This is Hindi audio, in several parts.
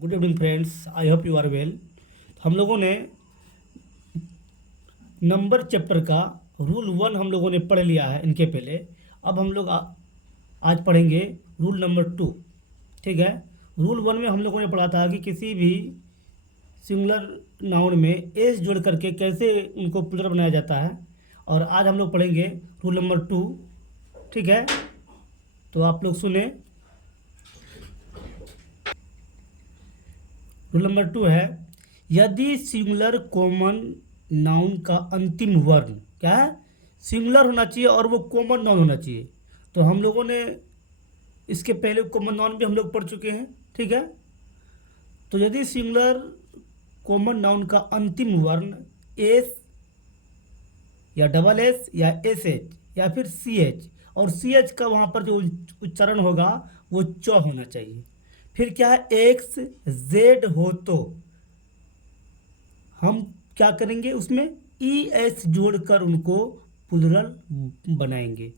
Good evening friends, I hope you are well. हम लोगों ने नंबर चैप्टर का रूल 1 हम लोगों ने पढ़ लिया है इनके पहले। अब हम लोग आज पढ़ेंगे रूल नंबर 2। ठीक है। रूल 1 में हम लोगों ने पढ़ा था कि किसी भी सिंगुलर नाउन में एस जोड़ करके कैसे उनको प्लुरल बनाया जाता है। और आज हम लोग पढ़ेंगे रूल नंबर 2। ठीक है, तो आप लोग सुने। रूल नंबर 2 है, यदि सिंगुलर कॉमन नाउन का अंतिम वर्ण क्या है, सिंगुलर होना चाहिए और वो कॉमन नाउन होना चाहिए। तो हम लोगों ने इसके पहले कॉमन नाउन भी हम लोग पढ़ चुके हैं। ठीक है, तो यदि सिंगुलर कॉमन नाउन का अंतिम वर्ण एस या डबल एस या एस एच या फिर सी एच, और सी एच का वहाँ पर जो उच्चारण होगा वो च होना चाहिए। फिर क्या है, एक्स जेड हो तो हम क्या करेंगे, उसमें ई एस जोड़कर उनको प्लुरल बनाएंगे।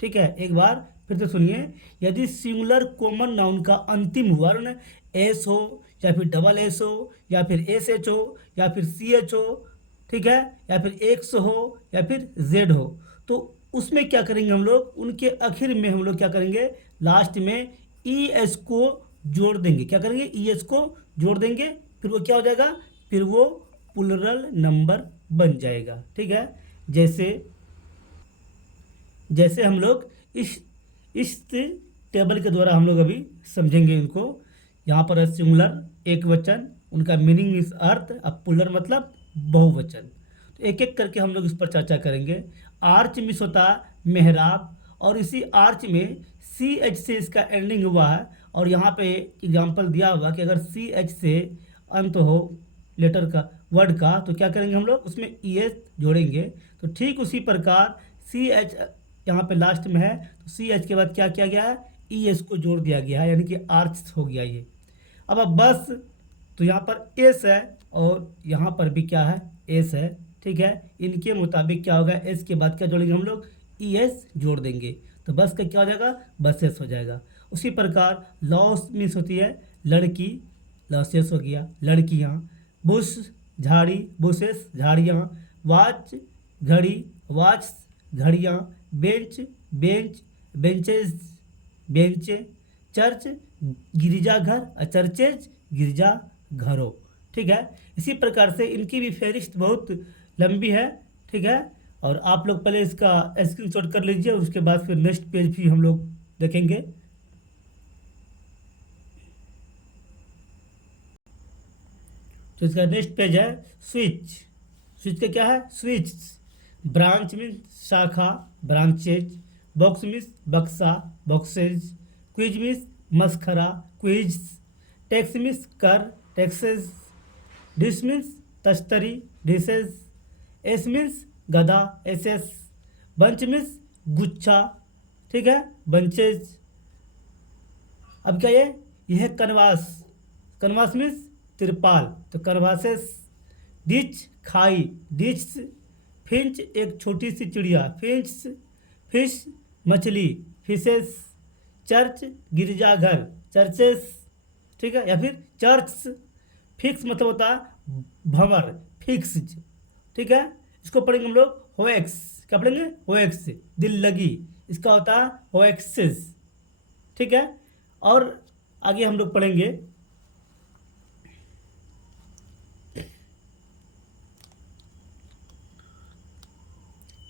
ठीक है, एक बार फिर से सुनिए। यदि सिंगुलर कॉमन नाउन का अंतिम वर्ण एस हो या फिर डबल एस हो या फिर एस एच हो या फिर सी एच हो, ठीक है, या फिर एक्स हो या फिर जेड हो, तो उसमें क्या करेंगे हम लोग, उनके आखिर में हम लोग क्या करेंगे, लास्ट में ई एस को जोड़ देंगे। क्या करेंगे, ई एस को जोड़ देंगे। फिर वो क्या हो जाएगा, फिर वो प्लुरल नंबर बन जाएगा। ठीक है, जैसे जैसे हम लोग इस टेबल के द्वारा हम लोग अभी समझेंगे इनको। यहाँ पर है सिंगुलर एक वचन, उनका मीनिंग इस अर्थ, अब प्लुरल मतलब बहुवचन। तो एक एक करके हम लोग इस पर चर्चा करेंगे। आर्च मिस होता मेहराब, और इसी आर्च में सी एच से इसका एंडिंग हुआ है। और यहाँ पे एग्जाम्पल दिया हुआ कि अगर सी एच से अंत हो लेटर का, वर्ड का, तो क्या करेंगे हम लोग, उसमें ई एस जोड़ेंगे। तो ठीक उसी प्रकार सी एच यहाँ पे लास्ट में है, तो सी एच के बाद क्या किया गया है, ई एस को जोड़ दिया गया है, यानी कि आर्च हो गया ये। अब बस, तो यहाँ पर एस है और यहाँ पर भी क्या है, एस है। ठीक है, इनके मुताबिक क्या होगा, एस के बाद क्या जोड़ेंगे हम लोग, ई एस जोड़ देंगे, तो बस का क्या हो जाएगा, बस एस हो जाएगा। उसी प्रकार लॉस मीन्स होती है लड़की, लॉसेस हो गया लड़कियाँ। बुश झाड़ी, बुशेस झाड़ियाँ। वाच घड़ी, वाच घड़ियाँ। बेंच बेंच, बेंचेस बेंचे। चर्च गिरजाघर, चर्चेज गिरजा घरों। ठीक है, इसी प्रकार से इनकी भी फहरिस्त बहुत लंबी है। ठीक है, और आप लोग पहले इसका स्क्रीनशॉट कर लीजिए, उसके बाद फिर नेक्स्ट पेज भी हम लोग देखेंगे। तो इसका नेक्स्ट पेज है स्विच। स्विच का क्या है, स्विच। ब्रांच मीन्स शाखा, ब्रांचेज। बॉक्स मीन्स बक्सा, बॉक्सेज। क्विज मीन्स मस्खरा, क्विज। टैक्स मीन्स कर, टैक्सेस। डिश मीन्स तश्तरी, डिशेज। एस मीन्स गधा, एसेस। बंच मीन्स गुच्छा, ठीक है, बंचेज। अब क्या ये है कनवास। कनवास मीन्स तिरपाल, तो कनवासेस। डिच खाई, डिच। फिंच एक छोटी सी चिड़िया, फिंच। फिश मछली, फिशेस। चर्च गिरजाघर, चर्चेस। ठीक है, या फिर चर्च। फिक्स मतलब होता है भंवर, फिक्स। ठीक है, इसको पढ़ेंगे हम लोग होएक्स। क्या पढ़ेंगे, होएक्स, दिल लगी, इसका होता है होएक्सिस। ठीक है, और आगे हम लोग पढ़ेंगे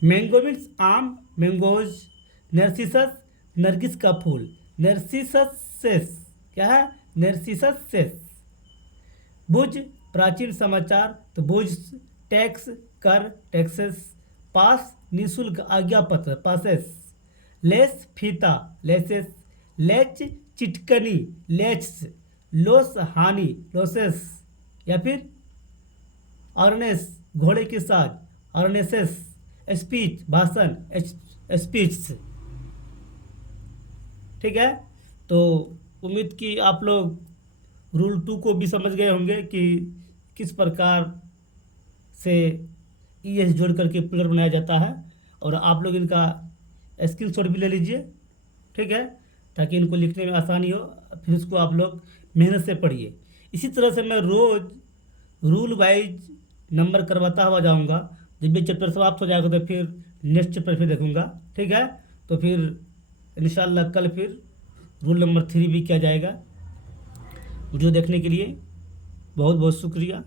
मैंगो मीन्स आम, मैंगोज। नर्सिसस नरगिस का फूल, नर्सिससेस। क्या है, नर्सिससेस। बुज प्राचीन समाचार, तो बुज। टैक्स कर, टैक्सेस। पास निःशुल्क आज्ञा पत्र, पासेस। लेस फीता, लेसेस। लेच चिटकनी, लेच्स। लोस हानि, लोसेस। या फिर अर्नेस घोड़े की साज, अर्नेसेस। स्पीच भाषण, स्पीच। ठीक है, तो उम्मीद कि आप लोग रूल 2 को भी समझ गए होंगे कि किस प्रकार से ई एस जोड़ करके प्लुरल बनाया जाता है। और आप लोग इनका स्क्रीनशॉट भी ले लीजिए। ठीक है, ताकि इनको लिखने में आसानी हो, फिर इसको आप लोग मेहनत से पढ़िए। इसी तरह से मैं रोज़ रूल वाइज नंबर करवाता हुआ जाऊंगा। जब ये चैप्टर समाप्त हो जाएगा तो फिर नेक्स्ट चैप्टर फिर देखूंगा। ठीक है, तो फिर इंशाल्लाह कल फिर रूल नंबर 3 भी किया जाएगा। वीडियो देखने के लिए बहुत बहुत शुक्रिया।